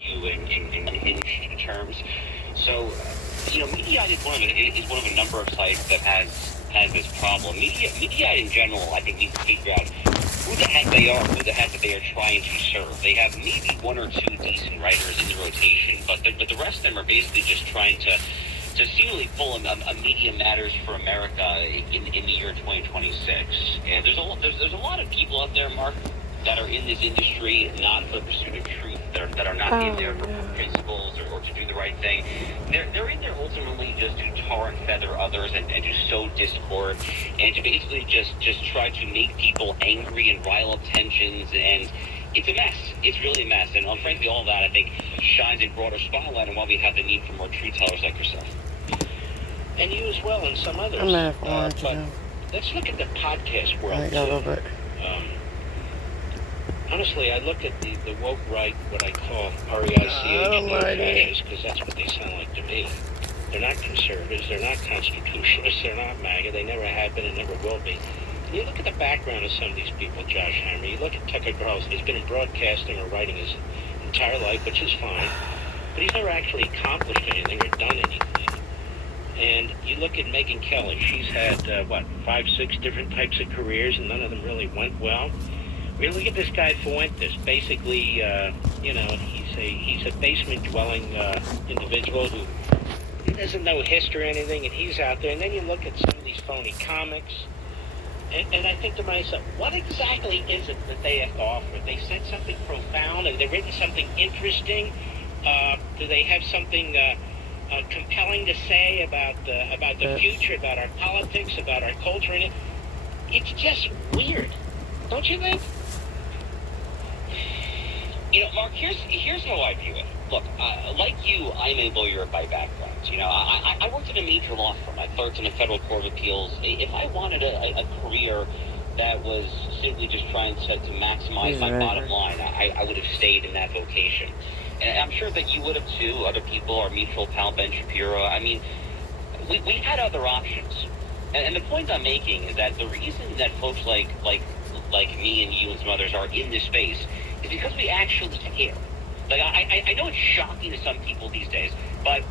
you in hinged terms. So, Mediaite is one of a number of sites that has this problem. Mediaite in general, I think, needs to figure out who the heck they are, who the heck that they are trying to serve. They have maybe one or two decent writers in the rotation, but the rest of them are basically just trying to seemingly pull a Media Matters for America in the year 2026. And there's a lot of people out there, Mark, that are in this industry not for the pursuit of truth, that are not in there for principles or to do the right thing. They're in there ultimately just to tar and feather others and to sow discord and to basically just try to make people angry and rile up tensions, and it's a mess. It's really a mess. And frankly, all of that, I think, shines a broader spotlight on why we have the need for more truth tellers like yourself. And you as well, and some others. But let's look at the podcast world, too. Honestly, I look at the woke right, what I call REICH, because that's what they sound like to me. They're not conservatives, they're not constitutionalists, they're not MAGA, they never have been and never will be. And you look at the background of some of these people, Josh Hammer, you look at Tucker Carlson, he's been in broadcasting or writing his entire life, which is fine, but he's never actually accomplished anything or done anything. And you look at Megyn Kelly, she's had, 5, 6 different types of careers, and none of them really went well. We look at this guy Fuentes. Basically, he's a basement-dwelling individual who doesn't know history or anything, and he's out there. And then you look at some of these phony comics, and I think to myself, what exactly is it that they have to offer? They said something profound, and they've written something interesting. Do they have something compelling to say about the future, about our politics, about our culture? And it's just weird, don't you think? Mark, here's how I view it. Look, like you, I'm a lawyer by background. I worked at a major law firm. I clerked in a federal court of appeals. If I wanted a career that was simply just trying to maximize my bottom line, I would have stayed in that vocation. And I'm sure that you would have too. Other people, our mutual pal Ben Shapiro. I mean, we had other options. And the point I'm making is that the reason that folks like me and you and some others are in this space is because we actually care. Like, I know it's shocking to some people these days, but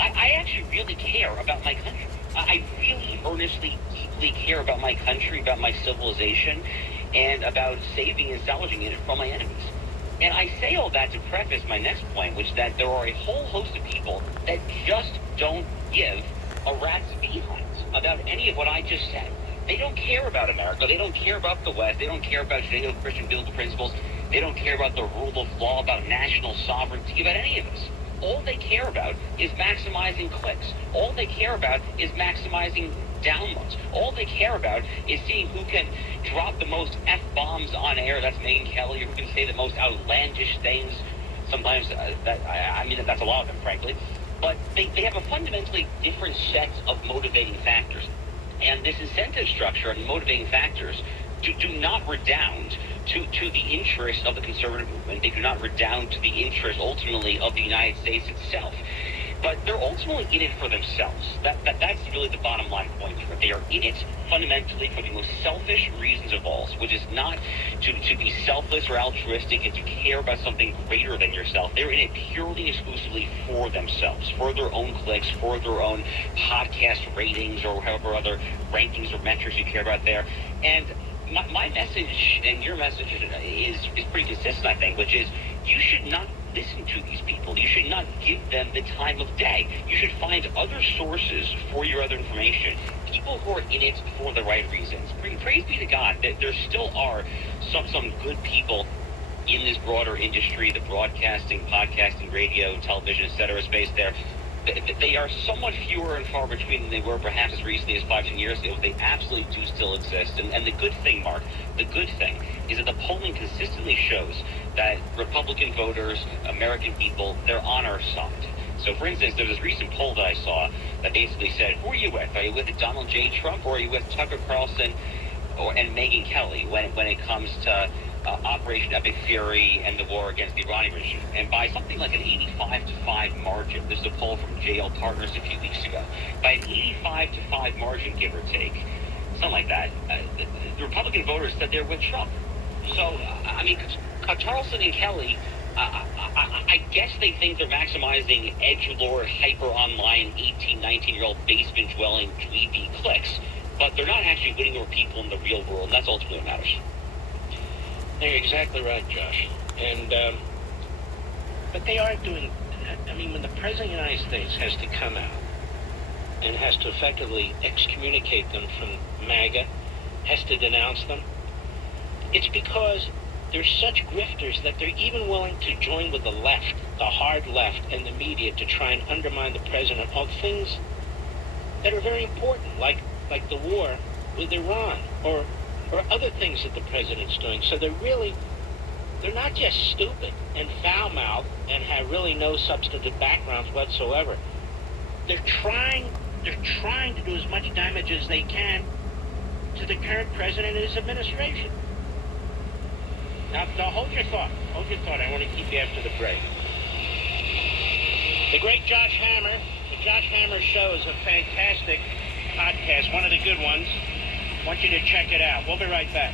I actually really care about my country. I really earnestly, deeply care about my country, about my civilization, and about saving and salvaging it from my enemies. And I say all that to preface my next point, which is that there are a whole host of people that just don't give a rat's behind about any of what I just said. They don't care about America. They don't care about the West. They don't care about Judeo-Christian biblical principles. They don't care about the rule of law, about national sovereignty, about any of this. All they care about is maximizing clicks. All they care about is maximizing downloads. All they care about is seeing who can drop the most F-bombs on air. That's Megyn Kelly. Who can say the most outlandish things. Sometimes, that's a lot of them, frankly. But they have a fundamentally different set of motivating factors. And this incentive structure and motivating factors do not redound to the interest of the conservative movement. They do not redound to the interest, ultimately, of the United States itself. But they're ultimately in it for themselves. That's really the bottom line point here. They are in it fundamentally for the most selfish reasons of all, which is not to be selfless or altruistic and to care about something greater than yourself. They're in it purely and exclusively for themselves, for their own clicks, for their own podcast ratings or however other rankings or metrics you care about there. And my message and your message is pretty consistent, I think, which is you should not listen to these people. You should not give them the time of day. You should find other sources for your other information. People who are in it for the right reasons. Praise be to God that there still are some good people in this broader industry, the broadcasting, podcasting, radio, television, etc. space there. They are somewhat fewer and far between than they were perhaps as recently as 5-10 years ago. They absolutely do still exist. And the good thing, Mark, the good thing is that the polling consistently shows that Republican voters, American people, they're on our side. So, for instance, there's this recent poll that I saw that basically said, who are you with? Are you with Donald J. Trump or are you with Tucker Carlson and Megyn Kelly when it comes to Operation Epic Fury and the war against the Iranian regime? And by something like an 85-5 margin, this is a poll from JL Partners a few weeks ago, by an 85-5 margin, give or take, something like that, the Republican voters said they're with Trump. So, Carlson and Kelly, I I guess they think they're maximizing edgelord, hyper-online, 18, 19-year-old basement-dwelling dweeby clicks, but they're not actually winning over people in the real world, and that's ultimately what matters. You're exactly right, Josh. And, but they are doing, I mean, when the President of the United States has to come out and has to effectively excommunicate them from MAGA, has to denounce them, it's because they're such grifters that they're even willing to join with the left, the hard left, and the media to try and undermine the president on things that are very important, like the war with Iran, or other things that the president's doing. So they're not just stupid and foul-mouthed and have really no substantive backgrounds whatsoever. They're trying to do as much damage as they can to the current president and his administration. Now, hold your thought. I want to keep you after the break. The great Josh Hammer. The Josh Hammer Show is a fantastic podcast, one of the good ones. I want you to check it out. We'll be right back.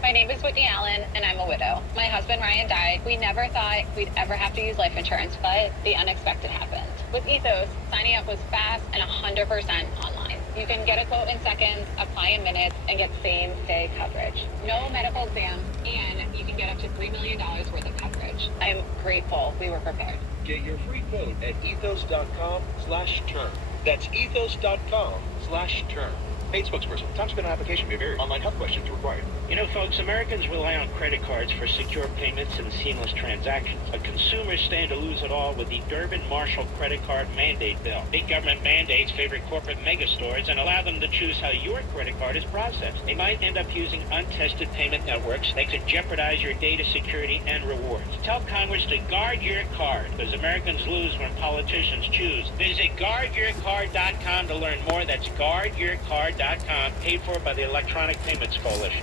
My name is Whitney Allen, and I'm a widow. My husband, Ryan, died. We never thought we'd ever have to use life insurance, but the unexpected happened. With Ethos, signing up was fast and 100% online. You can get a quote in seconds, apply in minutes, and get same-day coverage. No medical exam, and you can get up to $3 million worth of coverage. I'm grateful we were prepared. Get your free quote at ethos.com/term. That's ethos.com/term. Paid spokesperson. Time spent on application may vary. Online health questions required. You know, folks, Americans rely on credit cards for secure payments and seamless transactions. But consumers stand to lose it all with the Durbin-Marshall credit card mandate bill. Big government mandates favor corporate megastores and allow them to choose how your credit card is processed. They might end up using untested payment networks that could jeopardize your data security and rewards. Tell Congress to guard your card, because Americans lose when politicians choose. Visit guardyourcard.com to learn more. That's guardyourcard.com, paid for by the Electronic Payments Coalition.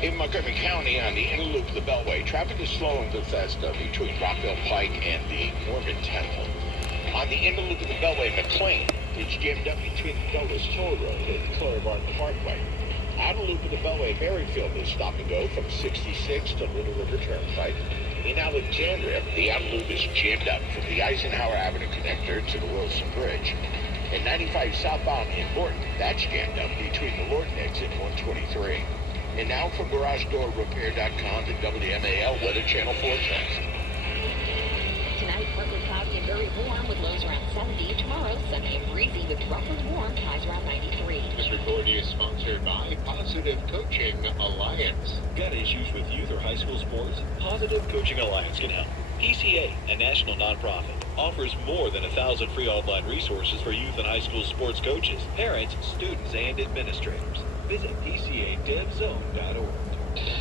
In Montgomery County, on the inner loop of the Beltway, traffic is slow in Bethesda between Rockville Pike and the Mormon Temple. On the inner loop of the Beltway, McLean, it's jammed up between the Douglas Toll Road and the Claremont Parkway. Outer loop of the Beltway, Maryfield is stop and go from 66 to Little River Turnpike. In Alexandria, the outer loop is jammed up from the Eisenhower Avenue connector to the Wilson Bridge. And 95 southbound in Morton, that's jammed up between the Lorton exit and 123. And now from GarageDoorRepair.com to WMAL Weather Channel forecast. Tonight, partly cloudy and very warm with lows around 70. Tomorrow, sunny and breezy with roughly warm, highs around 93. This recording is sponsored by Positive Coaching Alliance. Got issues with youth or high school sports? Positive Coaching Alliance can help. PCA, a national nonprofit, offers more than 1,000 free online resources for youth and high school sports coaches, parents, students, and administrators. Visit PCADevZone.org.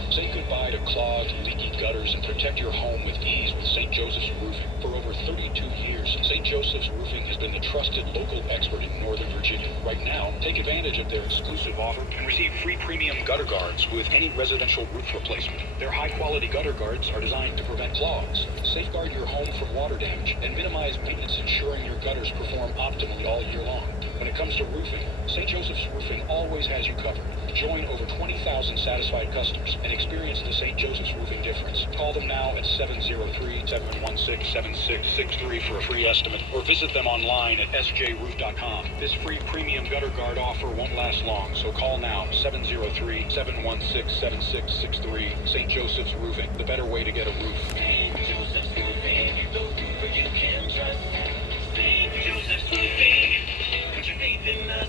Say goodbye to clogged, leaky gutters and protect your home with ease with St. Joseph's Roofing. For over 32 years, St. Joseph's Roofing has been the trusted local expert in Northern Virginia. Right now, take advantage of their exclusive offer and receive free premium gutter guards with any residential roof replacement. Their high-quality gutter guards are designed to prevent clogs, safeguard your home from water damage, and minimize maintenance, ensuring your gutters perform optimally all year long. When it comes to roofing, St. Joseph's Roofing always has you covered. Join over 20,000 satisfied customers and experience the St. Joseph's Roofing difference. Call them now at 703-716-7663 for a free estimate, or visit them online at sjroof.com. This free premium gutter guard offer won't last long, so call now, 703-716-7663. St. Joseph's Roofing, the better way to get a roof. St. Joseph's Roofing, the roofer you can trust. St. Joseph's Roofing, put your faith in us.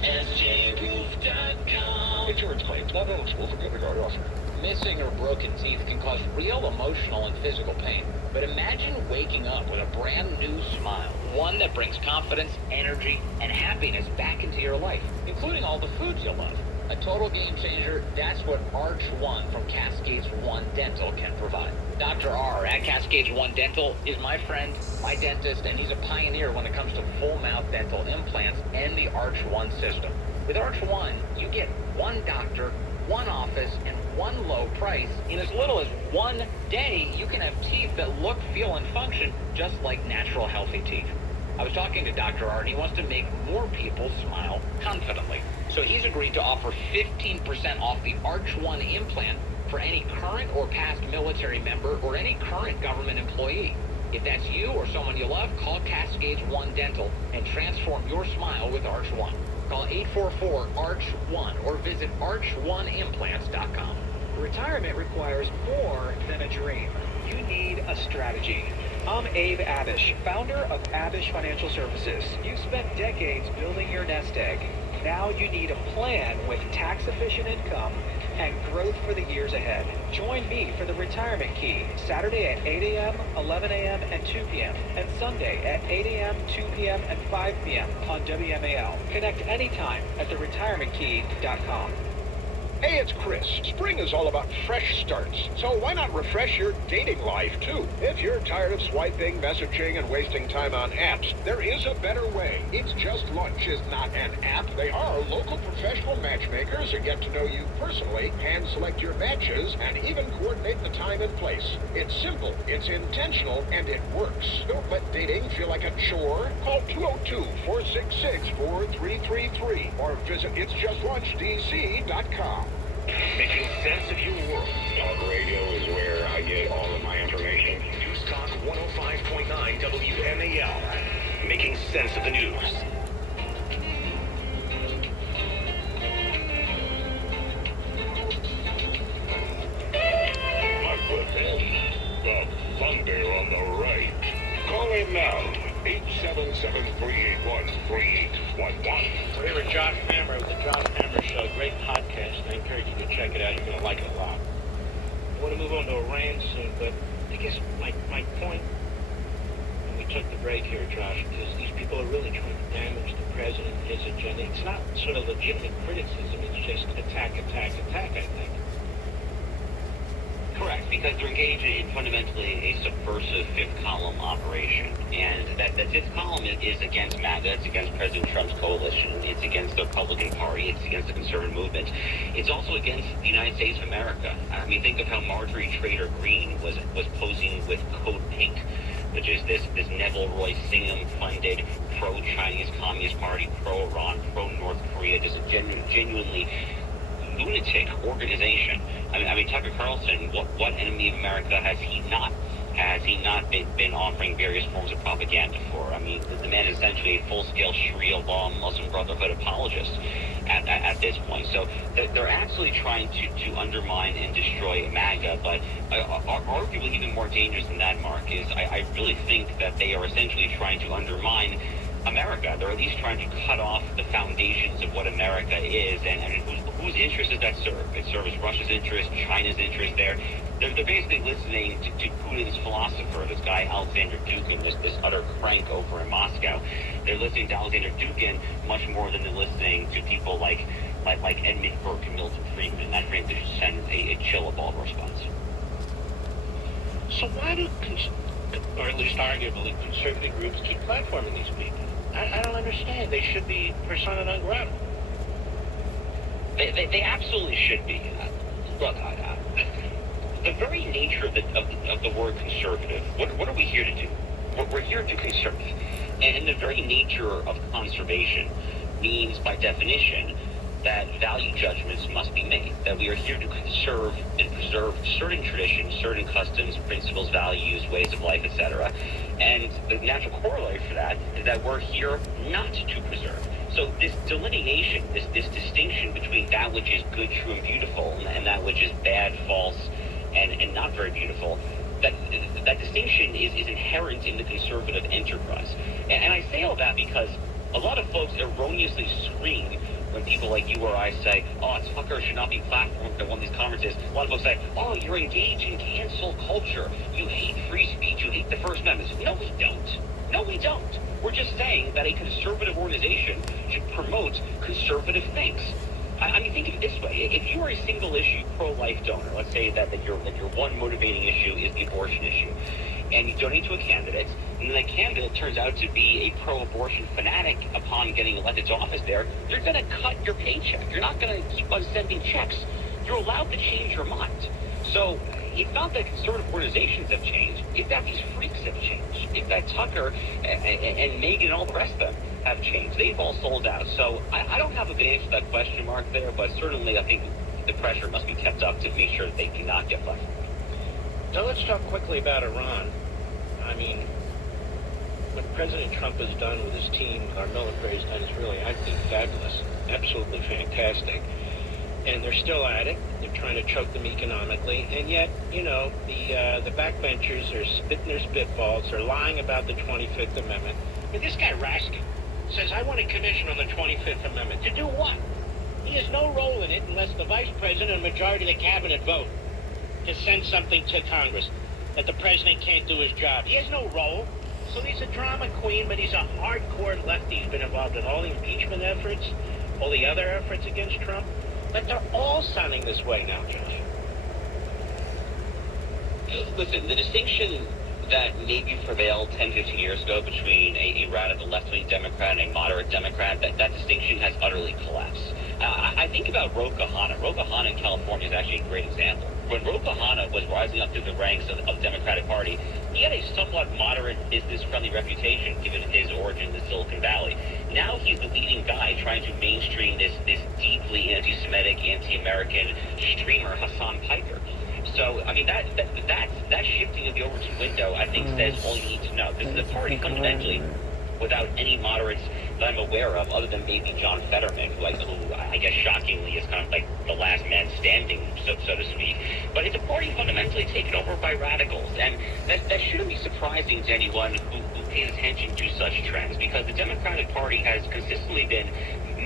sjroof.com. Insurance claims not eligible for gutter guard offer. Missing or broken teeth can cause real emotional and physical pain. But imagine waking up with a brand new smile. One that brings confidence, energy, and happiness back into your life, including all the foods you love. A total game changer, that's what Arch One from Cascades One Dental can provide. Dr. R at Cascades One Dental is my friend, my dentist, and he's a pioneer when it comes to full mouth dental implants and the Arch One system. With Arch One, you get one doctor, one office, and one low price. In as little as 1 day, you can have teeth that look, feel, and function just like natural, healthy teeth. I was talking to Dr. Art, and he wants to make more people smile confidently. So he's agreed to offer 15% off the Arch One implant for any current or past military member or any current government employee. If that's you or someone you love, call Cascades One Dental and transform your smile with Arch One. Call 844-ARCH-1 or visit arch1implants.com. Retirement requires more than a dream. You need a strategy. I'm Abe Abish, founder of Abish Financial Services. You've spent decades building your nest egg. Now you need a plan with tax-efficient income and growth for the years ahead. Join me for the Retirement Key, Saturday at 8 a.m., 11 a.m., and 2 p.m., and Sunday at 8 a.m., 2 p.m., and 5 p.m. on WMAL. Connect anytime at theretirementkey.com. Hey, it's Chris. Spring is all about fresh starts, so why not refresh your dating life, too? If you're tired of swiping, messaging, and wasting time on apps, there is a better way. It's Just Lunch is not an app. They are local professional matchmakers who get to know you personally, hand-select your matches, and even coordinate the time and place. It's simple, it's intentional, and it works. Don't let dating feel like a chore. Call 202-466-4333 or visit itsjustlunchdc.com. Making sense of your world. Talk radio is where I get all of my information. News Talk 105.9 WMAL. Making sense of the news. My goodness. The thunder on the right. Call in now. 877-381-3811. We're here with Josh Hammer with the Josh Hammer Show. Great podcast. I encourage you to check it out. You're going to like it a lot. I want to move on to Iran soon, but I guess my point when we took the break here, Josh, is these people are really trying to damage the president and his agenda. It's not sort of legitimate criticism. It's just attack, I think. Correct, because they're engaged in fundamentally a subversive fifth column operation. And that fifth column is against MAGA, it's against President Trump's coalition, it's against the Republican Party, it's against the conservative movement. It's also against the United States of America. I mean, think of how Marjorie Trader Greene was posing with Code Pink, which is this Neville Roy Singham funded pro-Chinese Communist Party, pro-Iran, pro-North Korea, just a genuinely lunatic organization. I mean, Tucker Carlson, what enemy of America has he not? Has he not been offering various forms of propaganda for? I mean, the man is essentially a full-scale Sharia law Muslim Brotherhood apologist at this point. So they're actually trying to undermine and destroy MAGA, but arguably even more dangerous than that, Mark, is I really think that they are essentially trying to undermine America. They're at least trying to cut off the foundations of what America is, and whose interest does that serve? It serves Russia's interest, China's interest there. They're basically listening to Putin's philosopher, this guy Alexander Dugin, this utter crank over in Moscow. They're listening to Alexander Dugin much more than they're listening to people like Edmund Burke and Milton Friedman, and that frankly should send a chill-a-ball response. So why do, or at least arguably, conservative groups keep platforming these people? I don't understand. They should be persona non grata. They absolutely should be. Look, the very nature of the word conservative, what are we here to do? We're here to conserve. And the very nature of conservation means, by definition, that value judgments must be made, that we are here to conserve and preserve certain traditions, certain customs, principles, values, ways of life, etc. And the natural corollary for that is that we're here not to preserve. So this delineation, this distinction between that which is good, true, and beautiful, and that which is bad, false, and not very beautiful, that distinction is inherent in the conservative enterprise. And I say all that because a lot of folks erroneously scream when people like you or I say, oh, it's fucker should not be platformed at one of these conferences. A lot of folks say, oh, you're engaged in cancel culture. You hate free speech. You hate the First Amendment. No, we don't. No, we don't. We're just saying that a conservative organization should promote conservative things. I mean, think of it this way. If you are a single-issue pro-life donor, let's say that your one motivating issue is the abortion issue, and you donate to a candidate, and then that candidate turns out to be a pro-abortion fanatic upon getting elected to office there, you're going to cut your paycheck. You're not going to keep on sending checks. you're allowed to change your mind. So it's not that conservative organizations have changed. It's that these freaks have changed. It's that Tucker and Megan and all the rest of them have changed. They've all sold out. So I don't have a good answer to that question mark there, but certainly I think the pressure must be kept up to make sure that they do not get left. So let's talk quickly about Iran. I mean, what President Trump has done with his team, our military has done, is really, I think, fabulous. Absolutely fantastic. And they're still at it. They're trying to choke them economically. And yet, you know, the backbenchers are spitting their spitballs. They're lying about the 25th Amendment. And this guy, Raskin, says, I want a commission on the 25th Amendment. To do what? He has no role in it unless the vice president and majority of the cabinet vote to send something to Congress that the president can't do his job. He has no role. So he's a drama queen, but he's a hardcore lefty. He's been involved in all the impeachment efforts, all the other efforts against Trump. But they're all sounding this way now, Josh. Listen, the distinction that maybe prevailed 10, 15 years ago between a radical left-wing Democrat and a moderate Democrat, that distinction has utterly collapsed. I think about Ro Khanna. Ro Khanna in California is actually a great example. When Ro Khanna was rising up through the ranks of the Democratic Party, he had a somewhat moderate, business-friendly reputation given his origin in Silicon Valley. Now he's the leading guy trying to mainstream this deeply anti-Semitic, anti-American streamer, Hassan Piker. So, I mean, that shifting of the Overton window, I think, says all you need to know. This is a party fundamentally without any moderates that I'm aware of, other than maybe John Fetterman, who I guess shockingly is kind of like the last man standing, so to speak. But it's a party fundamentally taken over by radicals, and that shouldn't be surprising to anyone who pays attention to such trends, because the Democratic Party has consistently been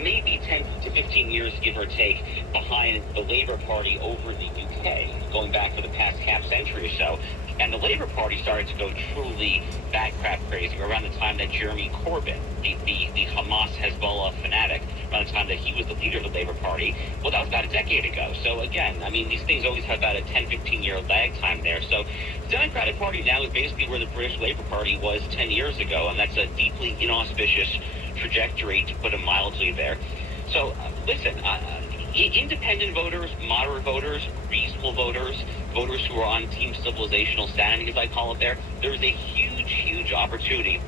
maybe 10 to 15 years, give or take, behind the Labour Party over in the UK, going back for the past half century or so. And the Labour Party started to go truly bat crap crazy around the time that Jeremy Corbyn, the Hamas-Hezbollah fanatic, around the time that he was the leader of the Labour Party, well, that was about a decade ago. So again, I mean, these things always have about a 10, 15-year lag time there. So the Democratic Party now is basically where the British Labour Party was 10 years ago, and that's a deeply inauspicious trajectory, to put it mildly, there. So listen, independent voters, moderate voters, reasonable voters, voters who are on Team Civilizational Sanity, as I call it there's a huge opportunity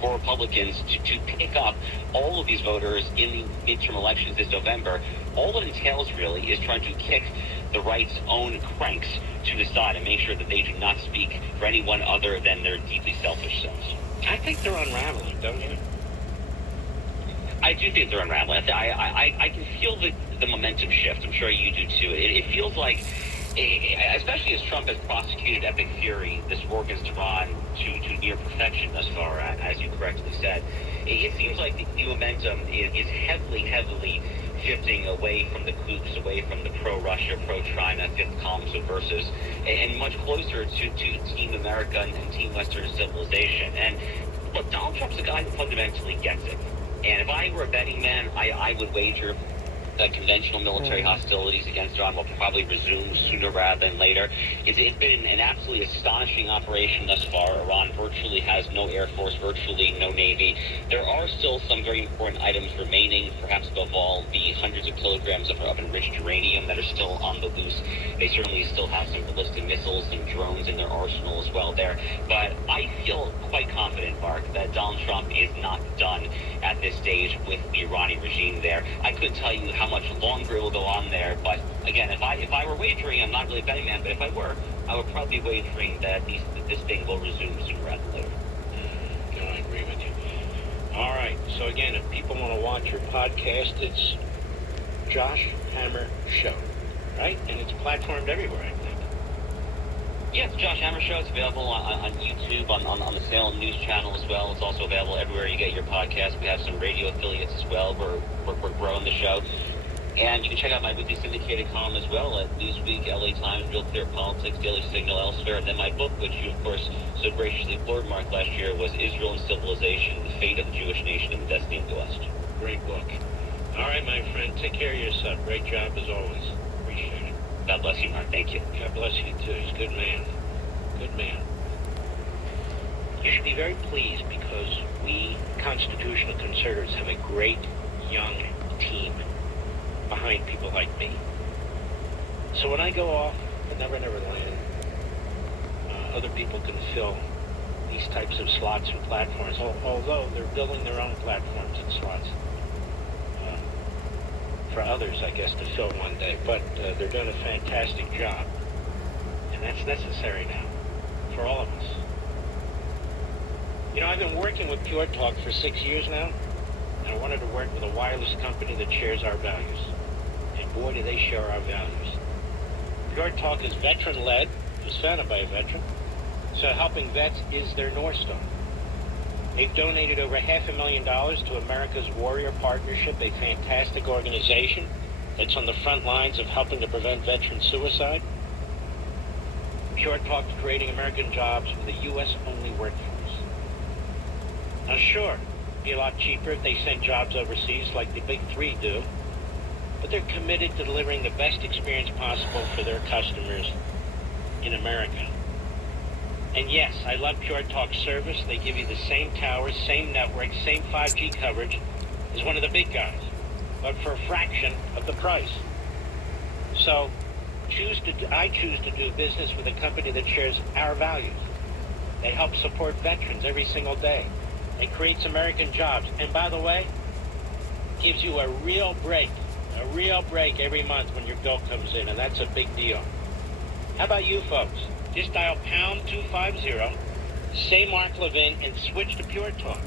for Republicans to pick up all of these voters in the midterm elections this November. All it entails really is trying to kick the right's own cranks to the side and make sure that they do not speak for anyone other than their deeply selfish selves. I think they're unraveling, don't you? I do think they're unraveling. I can feel the momentum shift. I'm sure you do too. It feels like, especially as Trump has prosecuted Epic Fury, this war against Iran, to near perfection thus far, as you correctly said, it seems like the momentum is heavily shifting away from the kooks, away from the pro-Russia, pro-China, fifth column subversives, and much closer to Team America and Team Western civilization. And look, Donald Trump's a guy who fundamentally gets it. And if I were a betting man, I would wager that conventional military hostilities against Iran will probably resume sooner rather than later. It's been an absolutely astonishing operation thus far. Iran virtually has no Air Force, virtually no Navy. There are still some very important items remaining, perhaps above all the hundreds of kilograms of enriched uranium that are still on the loose. They certainly still have some ballistic missiles and drones in their arsenal as well there. But I feel quite confident, Mark, that Donald Trump is not done at this stage with the Iranian regime there. I couldn't tell you how much longer it will go on there, but again, if I were wagering, I'm not really a betting man, but if I were, I would probably be wagering that this thing will resume sooner rather than later. No, I agree with you. All right, so again, if people want to watch your podcast, it's Josh Hammer Show, right? And it's platformed everywhere, I think. Yeah, it's the Josh Hammer Show. It's available on YouTube, on the Salem News Channel as well. It's also available everywhere you get your podcast. We have some radio affiliates as well. We're growing the show. And you can check out my weekly syndicated column as well at Newsweek, LA Times, Real Clear Politics, Daily Signal, elsewhere. And then my book, which you, of course, so graciously board marked last year, was Israel and Civilization, The Fate of the Jewish Nation and the Destiny of the West. Great book. All right, my friend, take care of yourself. Great job as always. Appreciate it. God bless you, Mark. Thank you. God bless you, too. He's a good man. Good man. You should be very pleased because we constitutional conservatives have a great young team behind people like me. So when I go off at Never Never Land, other people can fill these types of slots and platforms, although they're building their own platforms and slots for others, I guess, to fill one day. But they're doing a fantastic job, and that's necessary now for all of us. You know, I've been working with Pure Talk for 6 years now, and I wanted to work with a wireless company that shares our values. And boy, do they share our values. Pure Talk is veteran-led, it was founded by a veteran, so helping vets is their North Star. They've donated over $500,000 to America's Warrior Partnership, a fantastic organization that's on the front lines of helping to prevent veteran suicide. Pure Talk is creating American jobs with a U.S.-only workforce. Now, sure, it'd be a lot cheaper if they sent jobs overseas like the big three do, but they're committed to delivering the best experience possible for their customers in America. And yes, I love Pure Talk service. They give you the same towers, same network, same 5G coverage as one of the big guys, but for a fraction of the price. So I choose to do business with a company that shares our values. They help support veterans every single day. It creates American jobs. And by the way, gives you a real break every month when your bill comes in, and that's a big deal. How about you folks? Just dial pound 250, say Mark Levin, and switch to Pure Talk.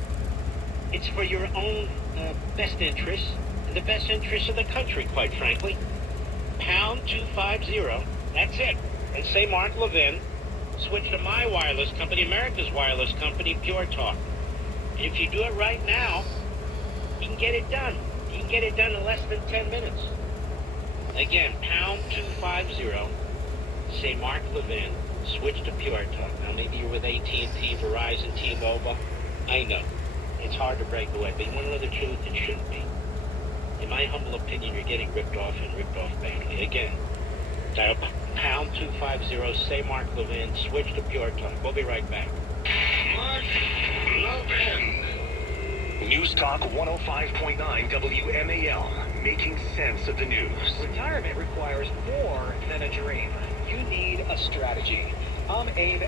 It's for your own best interests and the best interests of the country, quite frankly. Pound 250, that's it. And say Mark Levin, switch to my wireless company, America's wireless company, Pure Talk. And if you do it right now, you can get it done. You can get it done in less than 10 minutes. Again, pound 250, say Mark Levin, switch to Pure Talk. Now, maybe you're with AT&T, Verizon, T-Mobile. I know. It's hard to break away, but you want to know the truth? It shouldn't be. In my humble opinion, you're getting ripped off and ripped off badly. Again, dial pound 250, say Mark Levin, switch to Pure Talk. We'll be right back. Mark Levin. News Talk 105.9 WMAL, making sense of the news. Retirement requires more than a dream. You need a strategy. I'm Abe